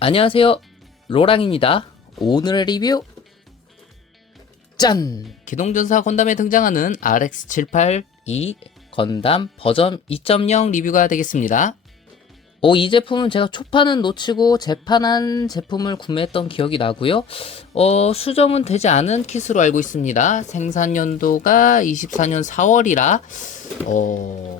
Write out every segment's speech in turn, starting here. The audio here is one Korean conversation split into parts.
안녕하세요, 로랑입니다. 오늘의 리뷰 짠! 기동전사 건담에 등장하는 RX-782 건담 버전 2.0 리뷰가 되겠습니다. 이 제품은 제가 초판은 놓치고 재판한 제품을 구매했던 기억이 나고요. 수정은 되지 않은 킷으로 알고 있습니다. 생산 연도가 24년 4월이라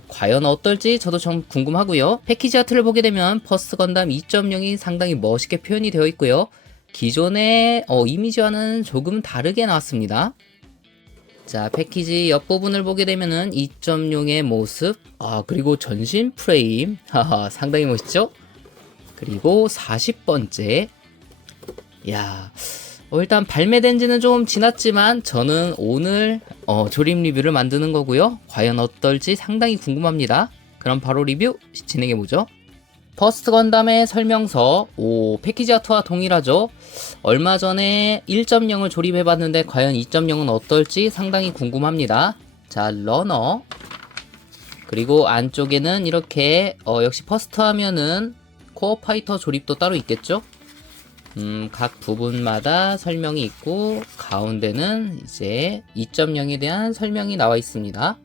과연 어떨지 저도 좀 궁금하고요. 패키지 아트를 보게 되면 퍼스트 건담 2.0이 상당히 멋있게 표현이 되어 있고요. 기존의 이미지와는 조금 다르게 나왔습니다. 자, 패키지 옆부분을 보게 되면은 2.0의 모습, 그리고 전신 프레임, 상당히 멋있죠? 그리고 40번째. 야, 일단 발매된 지는 좀 지났지만 저는 오늘 조립 리뷰를 만드는 거고요. 과연 어떨지 상당히 궁금합니다. 그럼 바로 리뷰 진행해보죠. 퍼스트 건담의 설명서, 패키지 아트와 동일하죠. 얼마 전에 1.0을 조립해봤는데 과연 2.0은 어떨지 상당히 궁금합니다. 자, 러너, 그리고 안쪽에는 이렇게 역시 퍼스트 하면은 코어 파이터 조립도 따로 있겠죠. 각 부분마다 설명이 있고 가운데는 이제 2.0에 대한 설명이 나와 있습니다.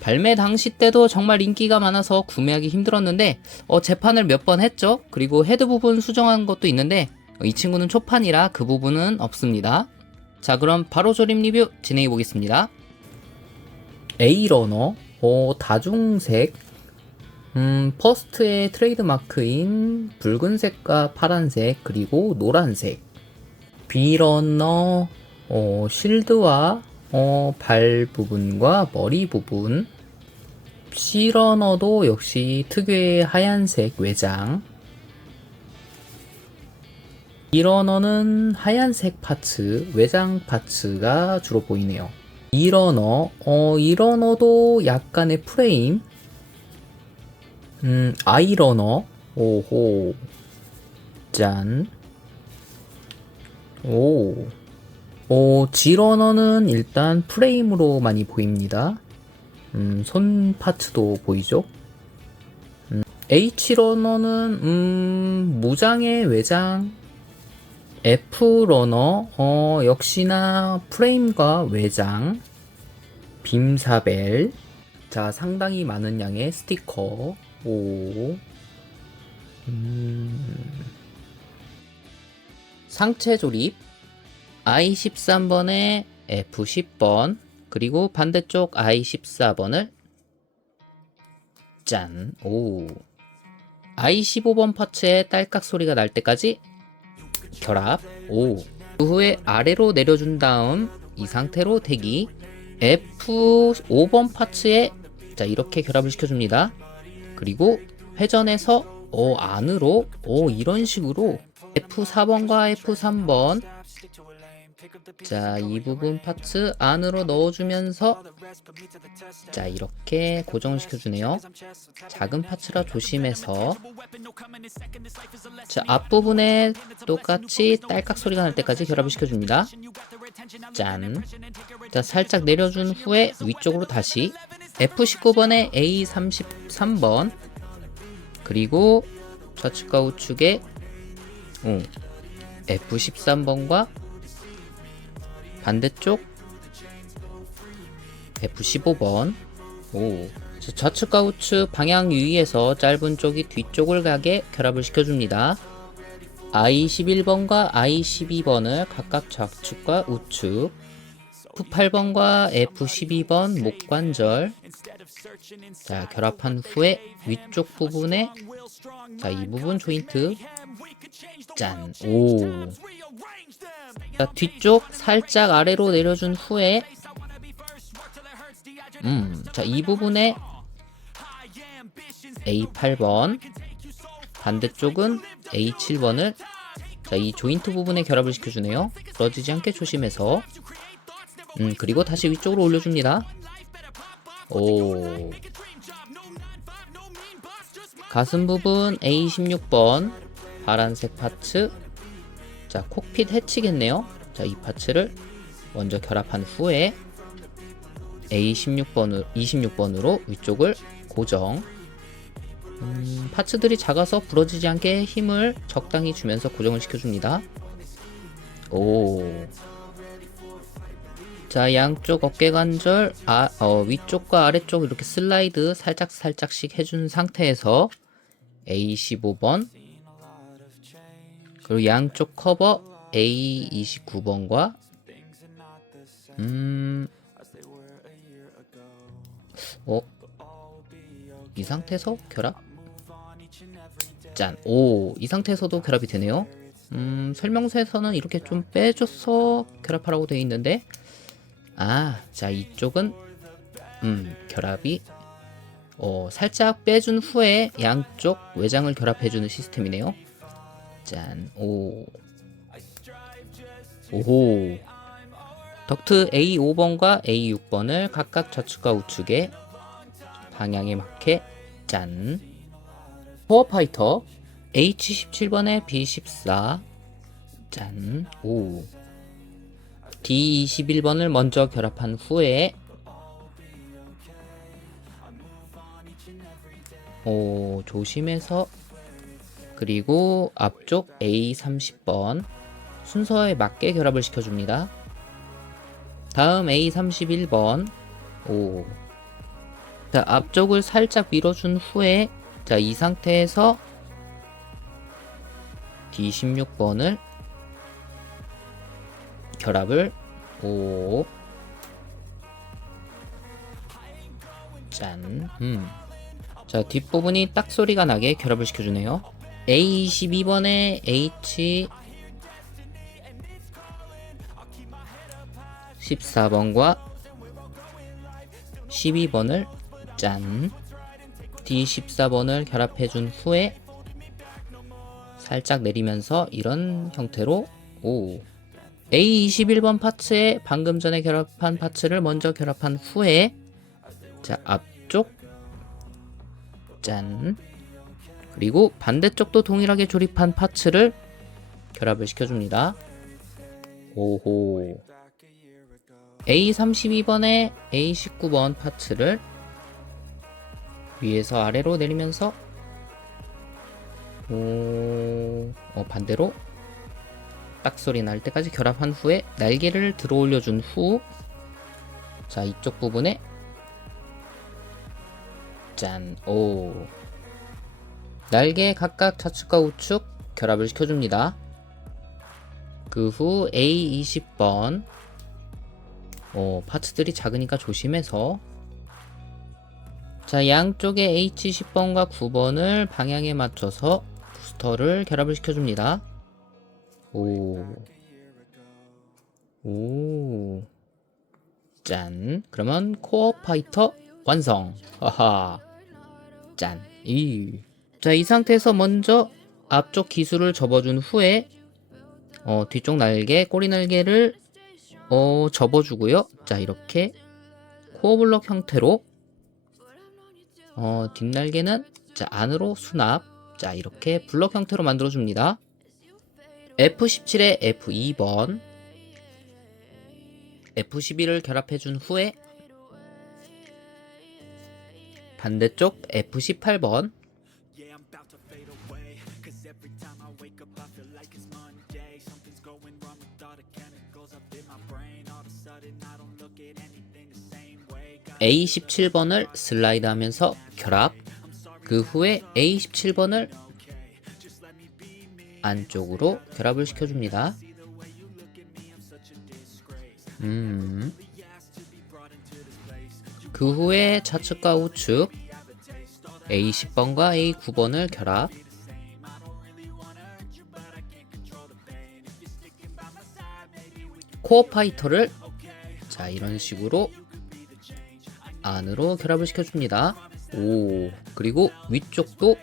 발매 당시 때도 정말 인기가 많아서 구매하기 힘들었는데 재판을 몇 번 했죠. 그리고 헤드 부분 수정한 것도 있는데 이 친구는 초판이라 그 부분은 없습니다. 자, 그럼 바로 조립 리뷰 진행해 보겠습니다. A러너, 다중색, 퍼스트의 트레이드 마크인 붉은색과 파란색, 그리고 노란색. B러너, 실드와 발 부분과 머리 부분. C러너도 역시 특유의 하얀색 외장. B러너는 하얀색 파츠, 외장 파츠가 주로 보이네요. E러너, E러너도 약간의 프레임. I러너, 오호, 짠. G러너는 일단 프레임으로 많이 보입니다. 손 파츠도 보이죠? H러너는 무장의 외장. F러너 역시나 프레임과 외장. 빔사벨. 자, 상당히 많은 양의 스티커. 상체 조립. I13번에 F10번, 그리고 반대쪽 I14번을 짠. I15번 파츠에 딸깍 소리가 날 때까지 결합. 그 후에 아래로 내려준 다음 이 상태로 대기. F5번 파츠에 자, 이렇게 결합을 시켜줍니다. 그리고 회전해서 안으로 이런 식으로 F4번과 F3번 자, 이 부분 파츠 안으로 넣어주면서 자, 이렇게 고정시켜주네요. 작은 파츠라 조심해서. 자, 앞부분에 똑같이 딸깍 소리가 날 때까지 결합을 시켜줍니다. 짠. 자, 살짝 내려준 후에 위쪽으로 다시 F19번에 A33번, 그리고 좌측과 우측에 F13번과 반대쪽 F15번. 좌측과 우측 방향 유의해서 짧은 쪽이 뒤쪽을 가게 결합을 시켜줍니다. I11번과 I12번을 각각 좌측과 우측, F8번과 F12번 목관절 자, 결합한 후에 위쪽 부분에 자, 이 부분 조인트 짠. 자, 뒤쪽 살짝 아래로 내려준 후에 자, 이 부분에 A8번, 반대쪽은 A7번을 자, 이 조인트 부분에 결합을 시켜주네요. 부러지지 않게 조심해서. 그리고 다시 위쪽으로 올려줍니다. 가슴 부분 A16번 파란색 파츠. 자, 콕핏 해치겠네요. 자, 이 파츠를 먼저 결합한 후에 A16번으로 위쪽을 고정. 파츠들이 작아서 부러지지 않게 힘을 적당히 주면서 고정을 시켜줍니다. 오. 자, 양쪽 어깨 관절 위쪽과 아래쪽 이렇게 슬라이드 살짝씩 해준 상태에서 A15번 그리고 양쪽 커버 A29번과 이 상태에서 결합? 짠! 오, 이 상태에서도 결합이 되네요. 설명서에서는 이렇게 좀 빼줘서 결합하라고 되어 있는데 자, 이쪽은 결합이 살짝 빼준 후에 양쪽 외장을 결합해주는 시스템이네요. 짠! 오. 오호. 덕트 A5번과 A6번을 각각 좌측과 우측에 방향에 맞게 짠. 코어파이터 H17번에 B14 짠. 오. D21번을 먼저 결합한 후에 조심해서 그리고 앞쪽 A30번 순서에 맞게 결합을 시켜줍니다. 다음 A31번 자, 앞쪽을 살짝 밀어준 후에 자, 이 상태에서 D16번을 결합을 짠. 자, 뒷부분이 딱 소리가 나게 결합을 시켜주네요. A22번에 H14번과 12번을 짠. D14번을 결합해준 후에 살짝 내리면서 이런 형태로 A21번 파츠에 방금 전에 결합한 파츠를 먼저 결합한 후에 자, 앞쪽 짠. 그리고 반대쪽도 동일하게 조립한 파츠를 결합을 시켜줍니다. 오호. A32번에 A19번 파츠를 위에서 아래로 내리면서 반대로 딱 소리 날 때까지 결합한 후에 날개를 들어 올려준 후 자, 이쪽 부분에 짠. 날개 각각 좌측과 우측 결합을 시켜줍니다. 그 후 A20번 파츠들이 작으니까 조심해서 자, 양쪽에 H10번과 9번을 방향에 맞춰서 부스터를 결합을 시켜줍니다. 짠. 그러면 코어 파이터 완성. 하하. 짠. 자, 이 상태에서 먼저 앞쪽 기술을 접어준 후에 뒤쪽 날개, 꼬리 날개를 접어주고요. 자, 이렇게 코어 블럭 형태로 뒷날개는 자, 안으로 수납. 자, 이렇게 블럭 형태로 만들어줍니다. F17에 F2번 F11을 결합해준 후에 반대쪽 F18번 A17번을 슬라이드 하면서 결합. 그 후에 A17번을 안쪽으로 결합을 시켜줍니다. 그 후에 좌측과 우측 A10번과 A9번을 결합. 코어 파이터를 자, 이런 식으로 안으로 결합을 시켜줍니다. 그리고 위쪽도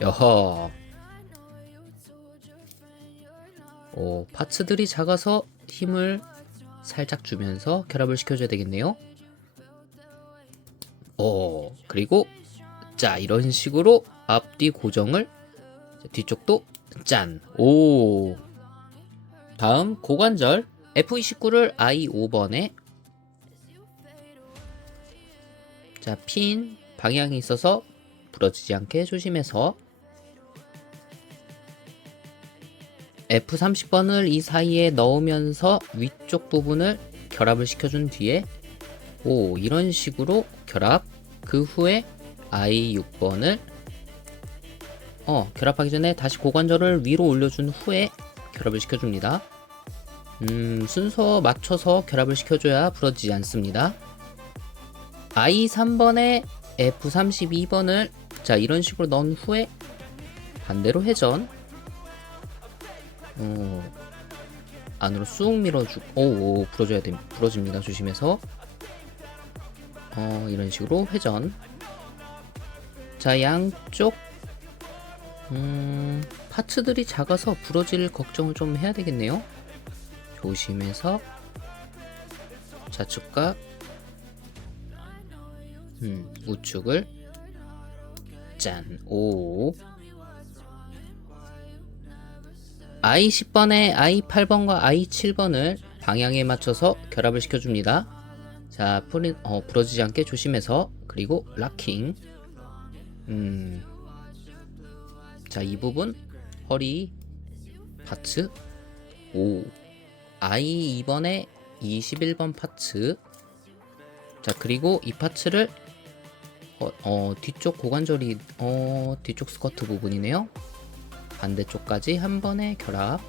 여허. 파츠들이 작아서 힘을 살짝 주면서 결합을 시켜줘야 되겠네요. 그리고 자, 이런 식으로 앞뒤 고정을 뒤쪽도 짠. 다음 고관절 F29를 I5번에 자, 핀 방향이 있어서 부러지지 않게 조심해서 F30번을 이 사이에 넣으면서 위쪽 부분을 결합을 시켜준 뒤에 이런 식으로 결합. 그 후에 I6번을 결합하기 전에 다시 고관절을 위로 올려준 후에 결합을 시켜줍니다. 순서 맞춰서 결합을 시켜줘야 부러지지 않습니다. I3번에 F32번을 자 이런 식으로 넣은 후에 반대로 회전. 안으로 쑥 밀어주고 부러집니다. 조심해서. 이런 식으로 회전. 자, 양쪽 파츠들이 작아서 부러질 걱정을 좀 해야 되겠네요. 조심해서 좌측과 우측을 짠. I10번에 I8번과 I7번을 방향에 맞춰서 결합을 시켜줍니다. 자, 부러지지 않게 조심해서. 그리고 락킹. 자, 이 부분 허리 파츠. I2번에 21번 파츠. 자, 그리고 이 파츠를 뒤쪽 고관절이 뒤쪽 스커트 부분이네요. 반대쪽까지 한 번에 결합.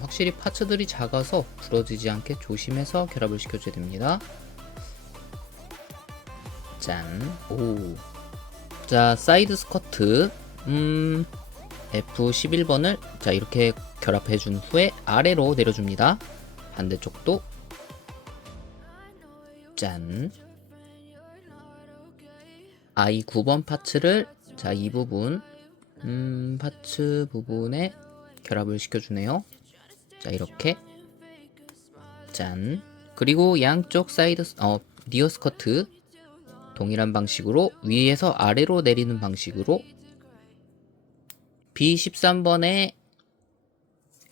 확실히 파츠들이 작아서 부러지지 않게 조심해서 결합을 시켜줘야 됩니다. 짠. 자, 사이드 스커트 F11번을 자 이렇게 결합해 준 후에 아래로 내려줍니다. 반대쪽도 짠. I9번 파츠를 자 이 부분 파츠 부분에 결합을 시켜주네요. 자 이렇게 짠. 그리고 양쪽 사이드 리어 스커트 동일한 방식으로 위에서 아래로 내리는 방식으로 B13번에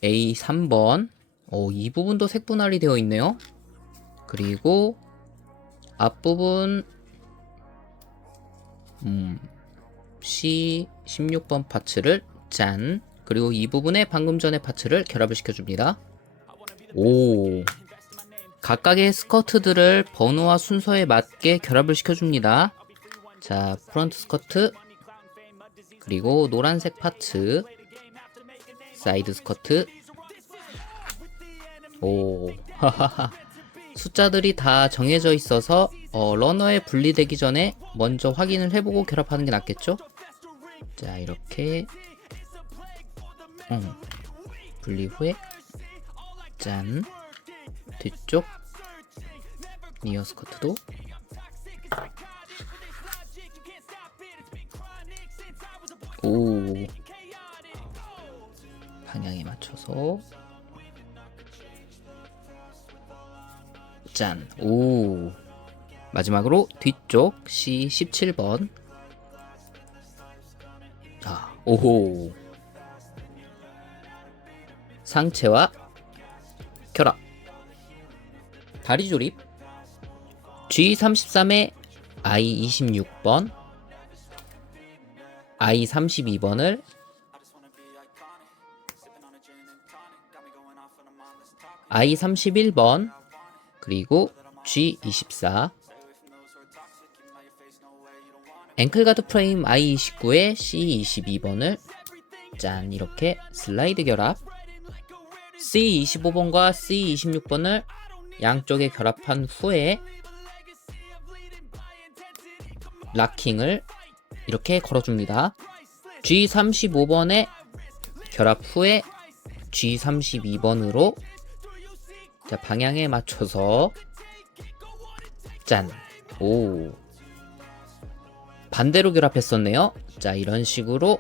A3번 이 부분도 색분할이 되어 있네요. 그리고 앞부분 C16번 파츠를 짠. 그리고 이 부분에 방금 전에 파츠를 결합을 시켜줍니다. 각각의 스커트들을 번호와 순서에 맞게 결합을 시켜줍니다. 자, 프론트 스커트 그리고 노란색 파츠 사이드 스커트. 숫자들이 다 정해져 있어서 러너에 분리되기 전에 먼저 확인을 해보고 결합하는 게 낫겠죠? 자, 이렇게 분리 후에 짠. 뒤쪽 리어 스커트도 방향에 맞춰서 짠. 마지막으로 뒤쪽 C17번. 자, 상체와 결합. 다리 조립. G33에 I26번, I32번을 I31번 그리고 G24 앵클가드 프레임 I29에 C22번을 짠 이렇게 슬라이드 결합. C25번과 C26번을 양쪽에 결합한 후에 락킹을 이렇게 걸어줍니다. G35번에 결합 후에 G32번으로 자 방향에 맞춰서 짠. 반대로 결합했었네요. 자 이런 식으로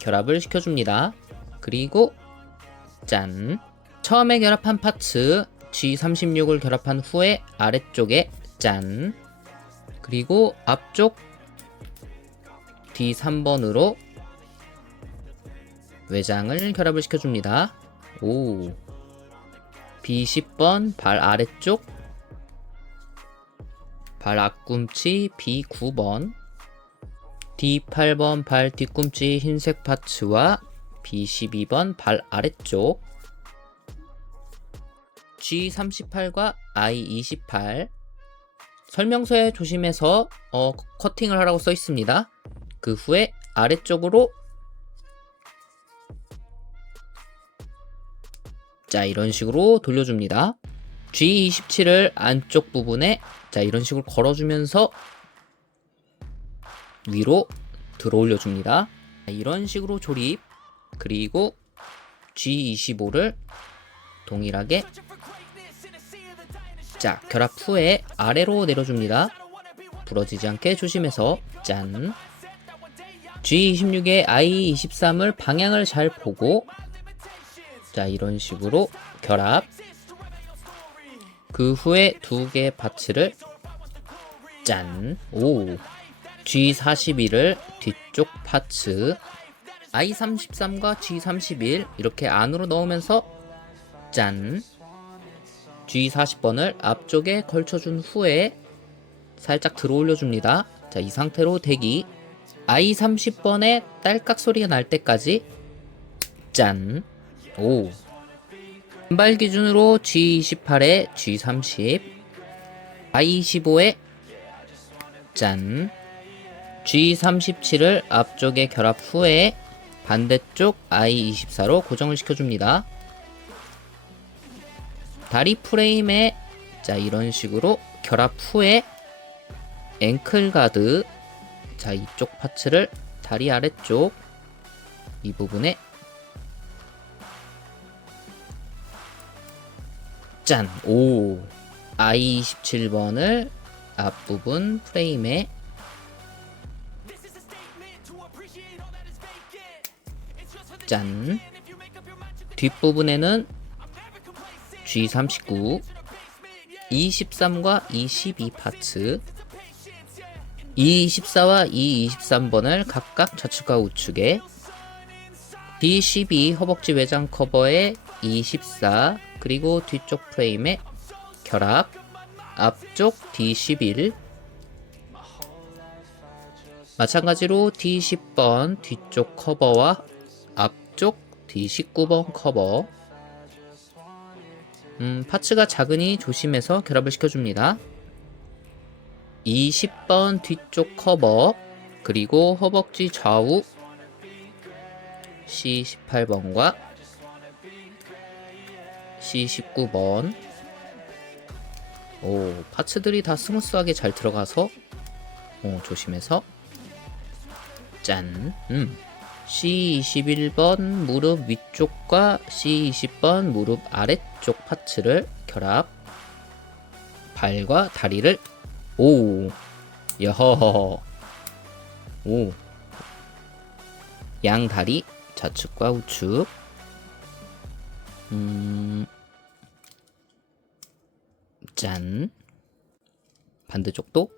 결합을 시켜줍니다. 그리고 짠. 처음에 결합한 파츠 G36을 결합한 후에 아래쪽에 짠. 그리고 앞쪽 D3번으로 외장을 결합을 시켜줍니다. B10번 발 아래쪽 발 앞꿈치 B9번, D8번 발 뒤꿈치 흰색 파츠와 B12번 발 아래쪽, G38과 I28. 설명서에 조심해서 커팅을 하라고 써 있습니다. 그 후에 아래쪽으로 자 이런 식으로 돌려줍니다. G27을 안쪽 부분에 자 이런 식으로 걸어주면서 위로 들어 올려줍니다. 이런 식으로 조립. 그리고 G25를 동일하게 자 결합 후에 아래로 내려줍니다. 부러지지 않게 조심해서 짠. G26에 I23을 방향을 잘 보고 자 이런 식으로 결합. 그 후에 두 개의 파츠를 짠. 오. G41을 뒤쪽 파츠 I33과 G31 이렇게 안으로 넣으면서 짠. G40번을 앞쪽에 걸쳐준 후에 살짝 들어 올려줍니다. 자, 이 상태로 대기. I30번에 딸깍 소리가 날 때까지 짠. 오. 왼발 기준으로 G28에 G30, I25에 짠. G37을 앞쪽에 결합 후에 반대쪽 I24로 고정을 시켜줍니다. 다리 프레임에 자 이런 식으로 결합 후에 앵클 가드 자 이쪽 파츠를 다리 아래쪽 이 부분에 짠! 오! I27번을 앞부분 프레임에 짠! 뒷부분에는 G39, 23과 22 파츠, 224와 223번을 각각 좌측과 우측에 D12 허벅지 외장 커버에 24 그리고 뒤쪽 프레임에 결합, 앞쪽 D11 마찬가지로 D10번 뒤쪽 커버와 앞쪽 D19번 커버 파츠가 작으니 조심해서 결합을 시켜줍니다. 20번 뒤쪽 커버 그리고 허벅지 좌우 C18번과 C19번 오 파츠들이 다 스무스하게 잘 들어가서 조심해서 짠 C21번 무릎 위쪽과 C20번 무릎 아래쪽 파츠를 결합 발과 다리를 오 여허 오 양다리 좌측과 우측 짠 반대쪽도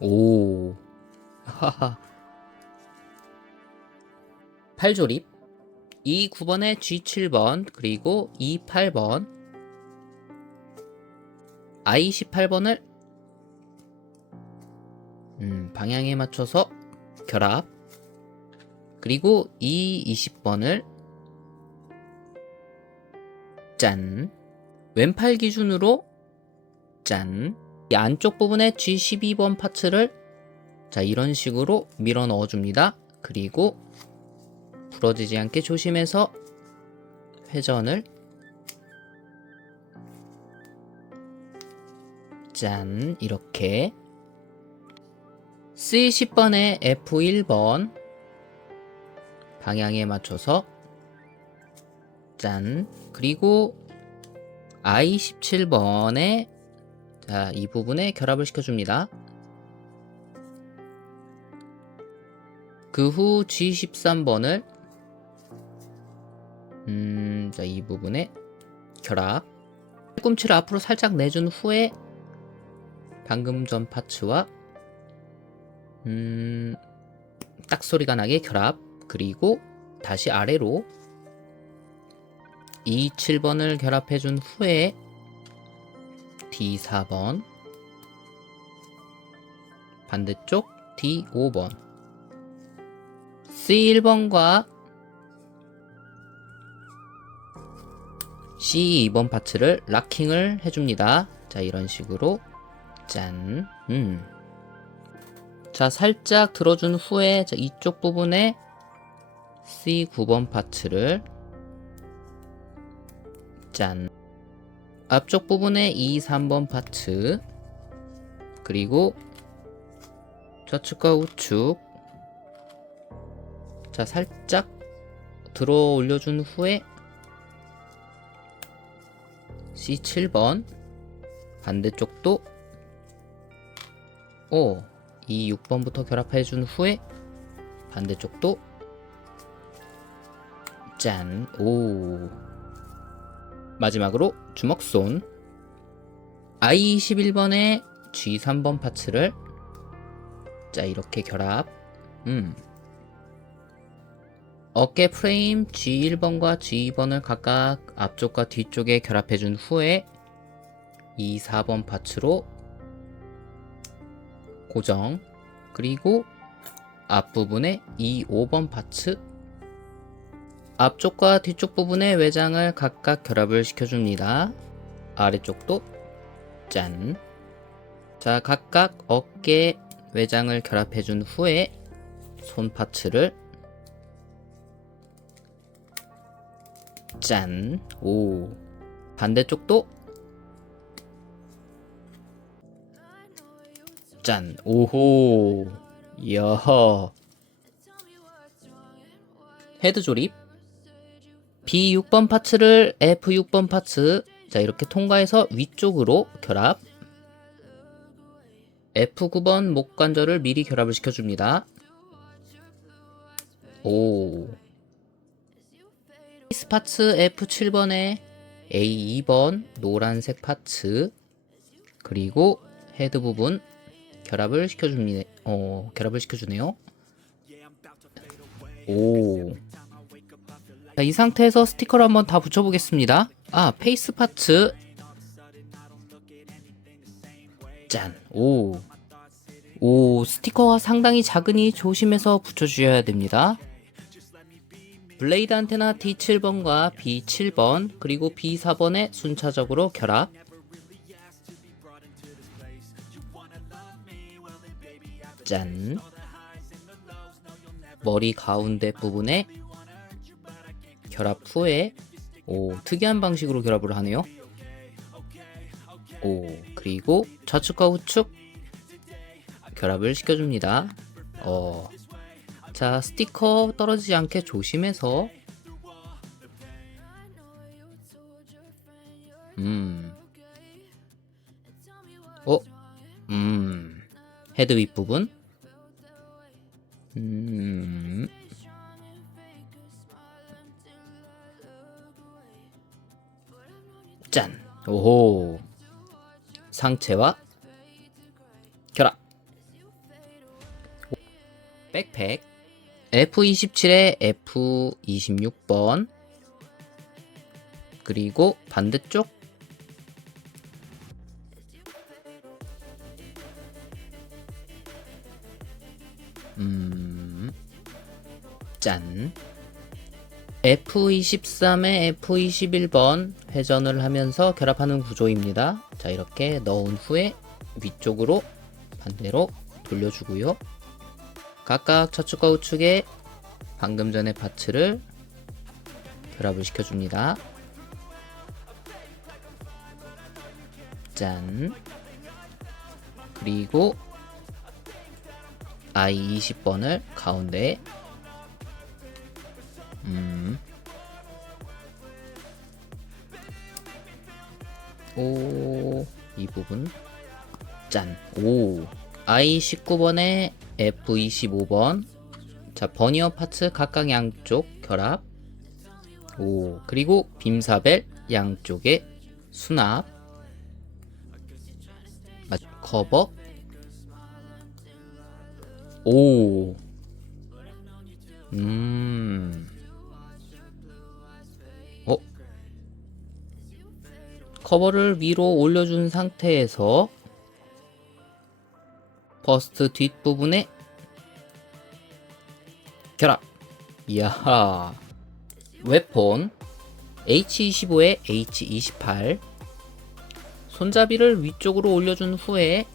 오 하하 팔조립 이 9번에 G7번 그리고 이 8번 I18번을 방향에 맞춰서 결합 그리고 이 20번을 짠 왼팔 기준으로 짠 이 안쪽 부분에 G12번 파츠를 자 이런 식으로 밀어 넣어줍니다. 그리고 부러지지 않게 조심해서 회전을 짠 이렇게 C10번에 F1번 방향에 맞춰서 짠 그리고 I17번에 자, 이 부분에 결합을 시켜줍니다. 그 후 G13번을 자, 이 부분에 결합 팔꿈치를 앞으로 살짝 내준 후에 방금 전 파츠와 딱 소리가 나게 결합 그리고 다시 아래로 27번을 결합해준 후에 D4번, 반대쪽 D5번, C1번과 C2번 파츠를 락킹을 해줍니다. 자, 이런 식으로 짠. 자, 살짝 들어준 후에 자, 이쪽 부분에 C9번 파츠를 짠. 앞쪽 부분에 2, 3번 파츠, 그리고 좌측과 우측 자, 살짝 들어 올려준 후에 C7번, 반대쪽도 2, 6번부터 결합해준 후에 반대쪽도 짠. 오. 마지막으로 주먹손 I21번에 G3번 파츠를 자, 이렇게 결합. 어깨 프레임 G1번과 G2번을 각각 앞쪽과 뒤쪽에 결합해준 후에 2, 4번 파츠로 고정, 그리고 앞부분에 2, 5번 파츠, 앞쪽과 뒤쪽 부분의 외장을 각각 결합을 시켜줍니다. 아래쪽도 짠. 자, 각각 어깨 외장을 결합해준 후에 손 파츠를 짠. 오. 반대쪽도 짠. 오호. 이야. 헤드 조립. B6번 파츠를 F6번 파츠 자, 이렇게 통과해서 위쪽으로 결합. F9번 목 관절을 미리 결합을 시켜줍니다. 오. 페이스 파츠 F7번에 A2번 노란색 파츠, 그리고 헤드 부분 결합을 시켜줍니다. 결합을 시켜주네요. 오. 자, 이 상태에서 스티커를 한번 다 붙여보겠습니다. 페이스 파츠 짠. 오. 스티커가 상당히 작으니 조심해서 붙여주셔야 됩니다. 블레이드 안테나 D7번과 B7번 그리고 B4번에 순차적으로 결합. 짠. 머리 가운데 부분에 결합 후에 특이한 방식으로 결합을 하네요. 그리고 좌측과 우측 결합을 시켜줍니다. 자, 스티커 떨어지지 않게 조심해서 헤드 윗부분 짠. 오호. 상체와 결합. 백팩 F27에 F26번, 그리고 반대쪽 짠. F23에 F21번 회전을 하면서 결합하는 구조입니다. 자, 이렇게 넣은 후에 위쪽으로 반대로 돌려주고요. 각각 좌측과 우측에 방금 전에 파츠를 결합을 시켜줍니다. 짠. 그리고 I20번을 가운데에 이 부분 짠. I19번에 F25번 자, 버니어 파츠 각각 양쪽 결합. 그리고 빔사벨 양쪽에 수납. 커버. 커버를 위로 올려준 상태에서 버스트 뒷부분에 결합. 이야. 웨폰 H25에 H28, 손잡이를 위쪽으로 올려준 후에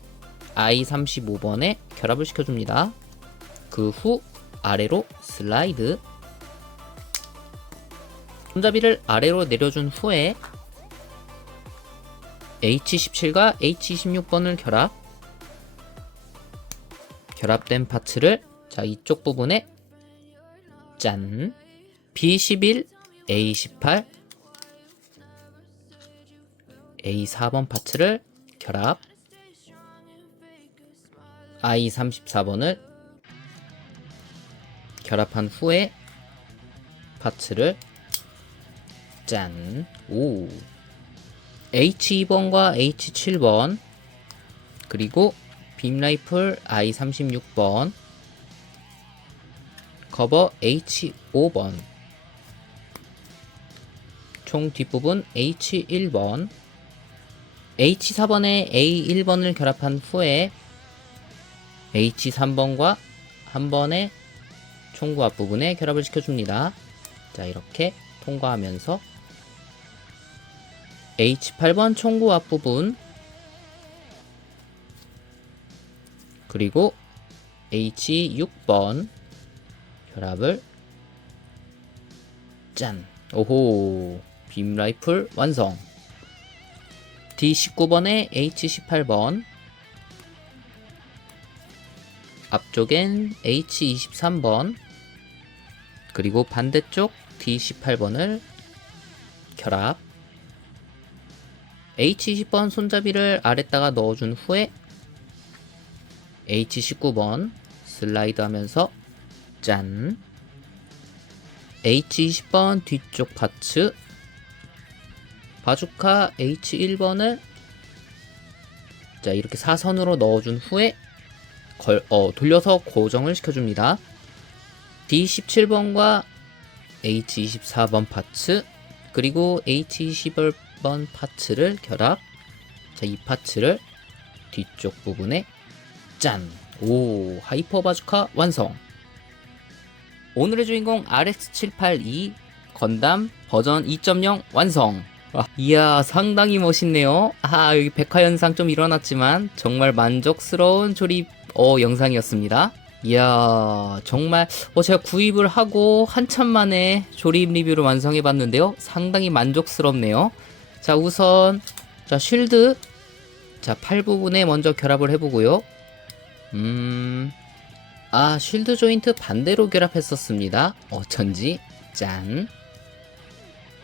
I35번에 결합을 시켜줍니다. 그 후 아래로 슬라이드, 손잡이를 아래로 내려준 후에 H17과 H26번을 결합된 파츠를 자 이쪽 부분에 짠, B11, A18, A4번 파츠를 결합, I34번을 결합한 후에 파츠를 짠, 오, H2번과 H7번, 그리고 빔라이플 I36번, 커버 H5번, 총 뒷부분 H1번, H4번에 A1번을 결합한 후에 H3번과 한 번에 총구 앞부분에 결합을 시켜줍니다. 자, 이렇게 통과하면서 H8번 총구 앞부분, 그리고 H6번 결합을 짠, 오호, 빔 라이플 완성. D19번에 H18번, 앞쪽엔 H23번, 그리고 반대쪽 D18번을 결합, H20번 손잡이를 아래다가 넣어준 후에 H19번 슬라이드 하면서 짠, H20번 뒤쪽 파츠, 바주카 H1번을 자 이렇게 사선으로 넣어준 후에 돌려서 고정을 시켜줍니다. D17번과 H24번 파츠, 그리고 H21번 파츠를 결합, 자 이 파츠를 뒤쪽 부분에 짠, 오, 하이퍼 바주카 완성. 오늘의 주인공 RX782 건담 버전 2.0 완성. 이야, 상당히 멋있네요. 여기 백화현상 좀 일어났지만 정말 만족스러운 조립 영상이었습니다. 이야, 정말 제가 구입을 하고 한참 만에 조립 리뷰를 완성해 봤는데요, 상당히 만족스럽네요. 자, 우선 자 쉴드, 자 팔 부분에 먼저 결합을 해보고요. 쉴드 조인트 반대로 결합했었습니다. 어쩐지. 짠.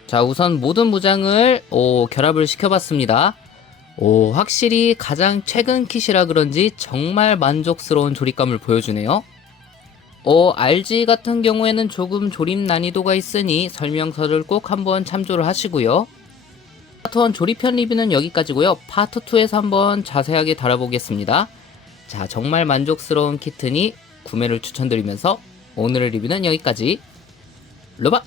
자, 우선 모든 무장을 결합을 시켜봤습니다. 확실히 가장 최근 킷이라 그런지 정말 만족스러운 조립감을 보여주네요. RG 같은 경우에는 조금 조립 난이도가 있으니 설명서를 꼭 한번 참조를 하시고요. 파트 1 조립편 리뷰는 여기까지고요. 파트 2에서 한번 자세하게 다뤄보겠습니다. 자, 정말 만족스러운 키트니 구매를 추천드리면서 오늘의 리뷰는 여기까지. 로바!